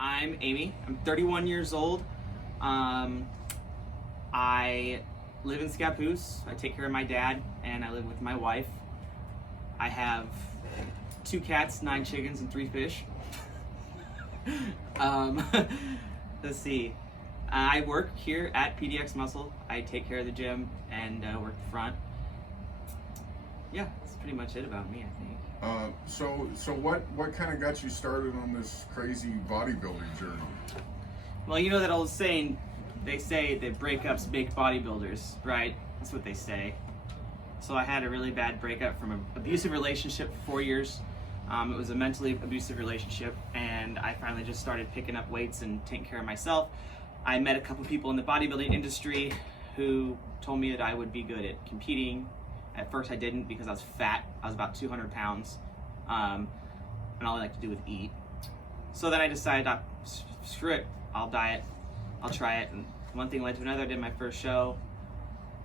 I'm Amy. I'm 31 years old. I live in Scappoose. I take care of my dad, and I live with my wife. I have 2 cats, 9 chickens, and 3 fish. Let's see. I work here at PDX Muscle. I take care of the gym and work the front. Yeah, that's pretty much it about me, I think. So what kind of got you started on this crazy bodybuilding journey? Well, you know that old saying, they say that breakups make bodybuilders, right? That's what they say. So I had a really bad breakup from an abusive relationship for 4 years. It was a mentally abusive relationship, and I finally just started picking up weights and taking care of myself. I met a couple people in the bodybuilding industry who told me that I would be good at competing. At first I didn't because I was fat. I was about 200 pounds, and all I like to do was eat. So then I decided, screw it, I'll diet, I'll try it. And one thing led to another. I did my first show,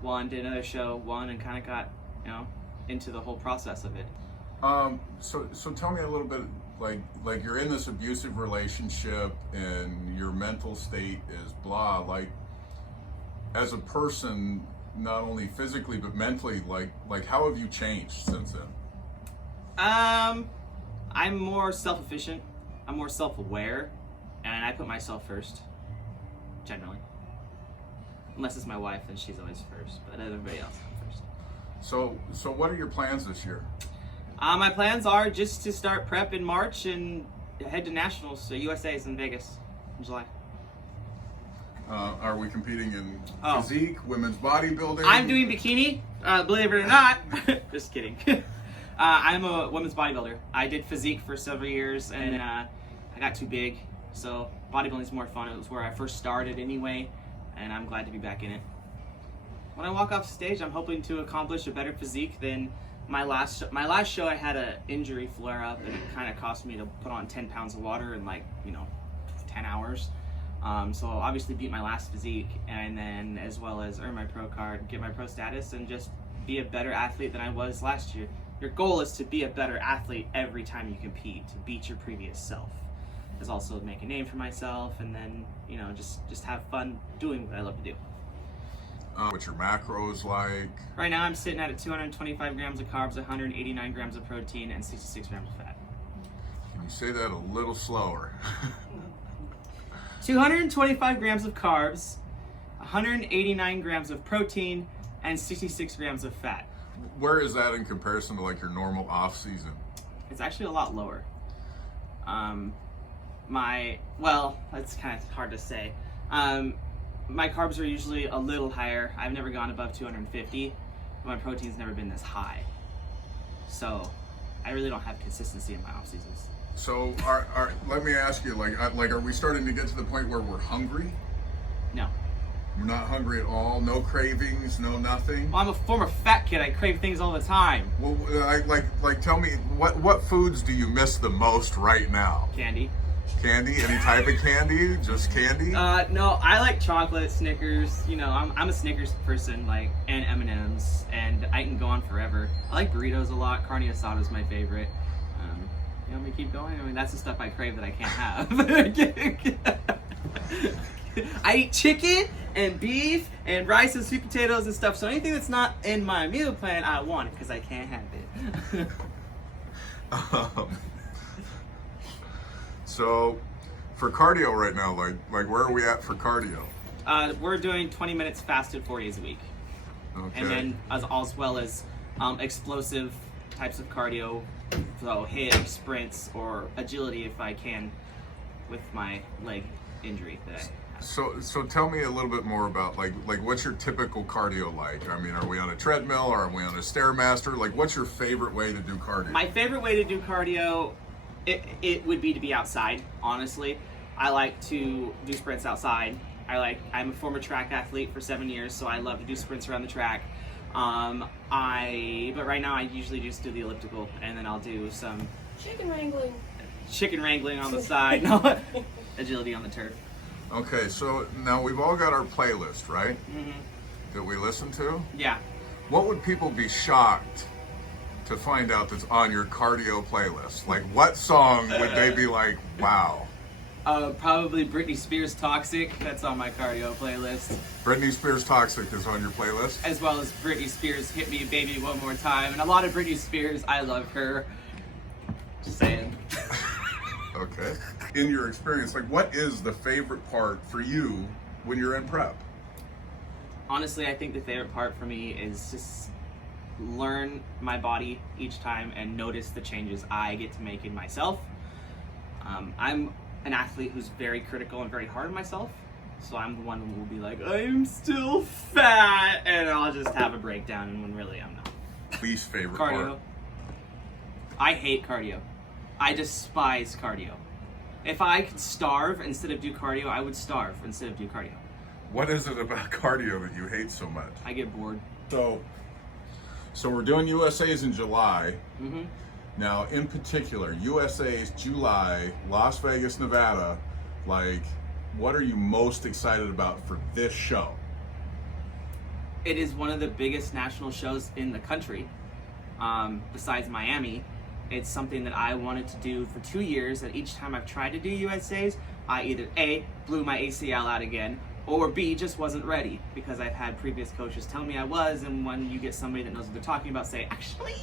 won, did another show, won, and kind of got, into the whole process of it. So tell me a little bit, like you're in this abusive relationship and your mental state is blah, like as a person, not only physically but mentally, like how have you changed since then? I'm more self-efficient, I'm more self-aware, and I put myself first, generally. Unless it's my wife, then she's always first, but everybody else I'm first. So what are your plans this year? My plans are just to start prep in March and head to nationals. So USA is in Vegas in July. Are we competing in physique, women's bodybuilding? I'm doing bikini, believe it or not. Just kidding. I'm a women's bodybuilder. I did physique for several years, and I got too big. So bodybuilding is more fun. It was where I first started anyway, and I'm glad to be back in it. When I walk off stage, I'm hoping to accomplish a better physique than my last show. I had an injury flare up, and it kind of cost me to put on 10 pounds of water in 10 hours. So I'll obviously beat my last physique, and then as well as earn my pro card, get my pro status, and just be a better athlete than I was last year. Your goal is to be a better athlete every time you compete, to beat your previous self. Is also make a name for myself, and then just have fun doing what I love to do. What's your macros like? Right now I'm sitting at 225 grams of carbs, 189 grams of protein, and 66 grams of fat. Can you say that a little slower? 225 grams of carbs, 189 grams of protein, and 66 grams of fat. Where is that in comparison to like your normal off season? It's actually a lot lower. That's kind of hard to say. My carbs are usually a little higher. I've never gone above 250. But my protein's never been this high. So I really don't have consistency in my off seasons. So let me ask you, like are we starting to get to the point where we're hungry? No. We're not hungry at all? No cravings, no nothing? Well, I'm a former fat kid. I crave things all the time. Well, tell me, what foods do you miss the most right now? Candy. Candy? Any type of candy? Just candy? No, I like chocolate, Snickers. I'm a Snickers person, and M&Ms, and I can go on forever. I like burritos a lot. Carne asada is my favorite. You want me to keep going? I mean, that's the stuff I crave that I can't have. I eat chicken and beef and rice and sweet potatoes and stuff. So anything that's not in my meal plan, I want it because I can't have it. So, for cardio right now, like where are we at for cardio? We're doing 20 minutes fasted 4 days a week. Okay. And then as well as explosive types of cardio, so HIIT, sprints, or agility if I can with my leg injury that I have. So tell me a little bit more about like what's your typical cardio like? I mean, are we on a treadmill or are we on a Stairmaster? Like, what's your favorite way to do cardio? My favorite way to do cardio, it would be to be outside, honestly. I like to do sprints outside. I'm a former track athlete for 7 years, so I love to do sprints around the track. But right now I usually just do the elliptical, and then I'll do some chicken wrangling on the side. No, agility on the turf. Okay, so now we've all got our playlist, right? Mm-hmm. That we listen to? Yeah. What would people be shocked to find out that's on your cardio playlist? Like, what song would they be like, wow? Probably Britney Spears Toxic. That's on my cardio playlist. Britney Spears Toxic is on your playlist? As well as Britney Spears Hit Me Baby One More Time. And a lot of Britney Spears, I love her. Just saying. Okay. In your experience, like, what is the favorite part for you when you're in prep? Honestly, I think the favorite part for me is just learn my body each time and notice the changes I get to make in myself. I'm an athlete who's very critical and very hard on myself, so I'm the one who will be like, I'm still fat, and I'll just have a breakdown, and when really I'm not. Least favorite Cardio. part? I hate cardio. I despise cardio. If I could starve instead of do cardio, I would starve instead of do cardio. What is it about cardio that you hate so much? I get bored. So we're doing USA's in July. Mm-hmm. Now, in particular, USA's July, Las Vegas, Nevada. Like, what are you most excited about for this show? It is one of the biggest national shows in the country, besides Miami. It's something that I wanted to do for 2 years, and each time I've tried to do USA's, I either A, blew my ACL out again, or B, just wasn't ready, because I've had previous coaches tell me I was, and when you get somebody that knows what they're talking about say, actually,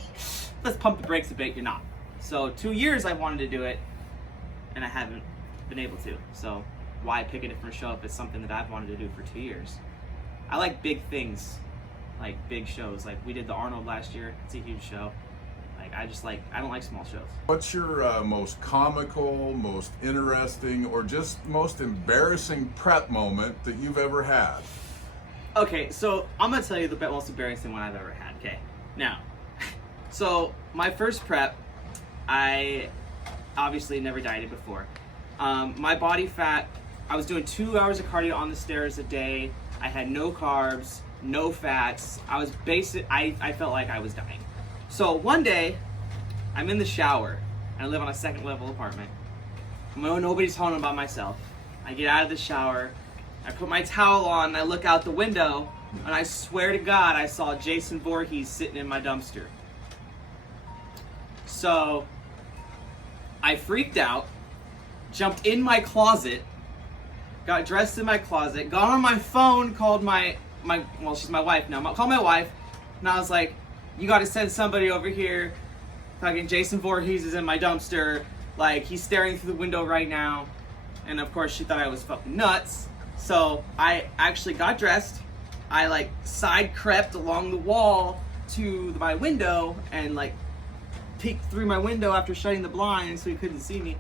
let's pump the brakes a bit, you're not. So 2 years I wanted to do it, and I haven't been able to. So why pick a different show if it's something that I've wanted to do for 2 years? I like big things, like big shows. Like we did the Arnold last year, it's a huge show. I don't like small shows. What's your most comical, most interesting, or just most embarrassing prep moment that you've ever had? Okay, so I'm gonna tell you the most embarrassing one I've ever had. Okay, now, so my first prep, I obviously never dieted before. My body fat, I was doing 2 hours of cardio on the stairs a day. I had no carbs, no fats. I felt like I was dying. So one day, I'm in the shower, and I live on a second level apartment. Nobody's home about myself. I get out of the shower, I put my towel on, and I look out the window, and I swear to God, I saw Jason Voorhees sitting in my dumpster. So, I freaked out, jumped in my closet, got dressed in my closet, got on my phone, called well, she's my wife now, called my wife, and I was like, you gotta send somebody over here. Fucking Jason Voorhees is in my dumpster. Like, he's staring through the window right now. And of course, she thought I was fucking nuts. So I actually got dressed. I like side crept along the wall to my window and like peeked through my window after shutting the blinds so he couldn't see me.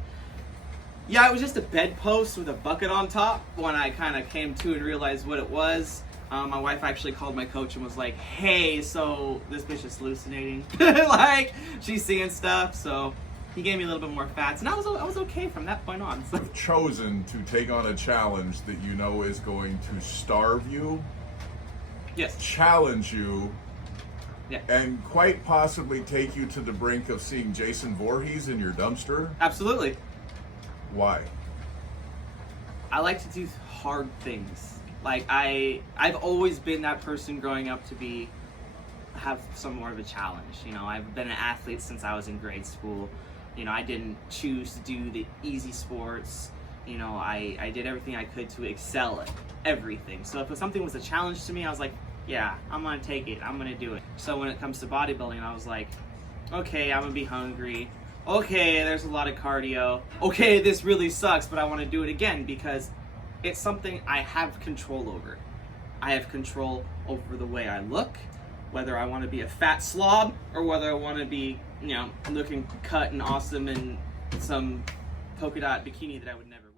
Yeah, it was just a bedpost with a bucket on top when I kind of came to and realized what it was. My wife actually called my coach and was like, hey, so this bitch is hallucinating. Like, she's seeing stuff. So he gave me a little bit more fats. And I was okay from that point on. So. You've chosen to take on a challenge that you know is going to starve you. Yes. Challenge you. Yeah. And quite possibly take you to the brink of seeing Jason Voorhees in your dumpster. Absolutely. Why? I like to do hard things. Like I've always been that person growing up to have some more of a challenge. You know, I've been an athlete since I was in grade school. You know, I didn't choose to do the easy sports. You know, I did everything I could to excel at everything. So if something was a challenge to me, I was like, yeah, I'm gonna take it. I'm gonna do it. So when it comes to bodybuilding, I was like, okay, I'm gonna be hungry. Okay, there's a lot of cardio. Okay, this really sucks, but I want to do it again because it's something I have control over. I have control over the way I look, whether I want to be a fat slob or whether I want to be, you know, looking cut and awesome in some polka dot bikini that I would never wear.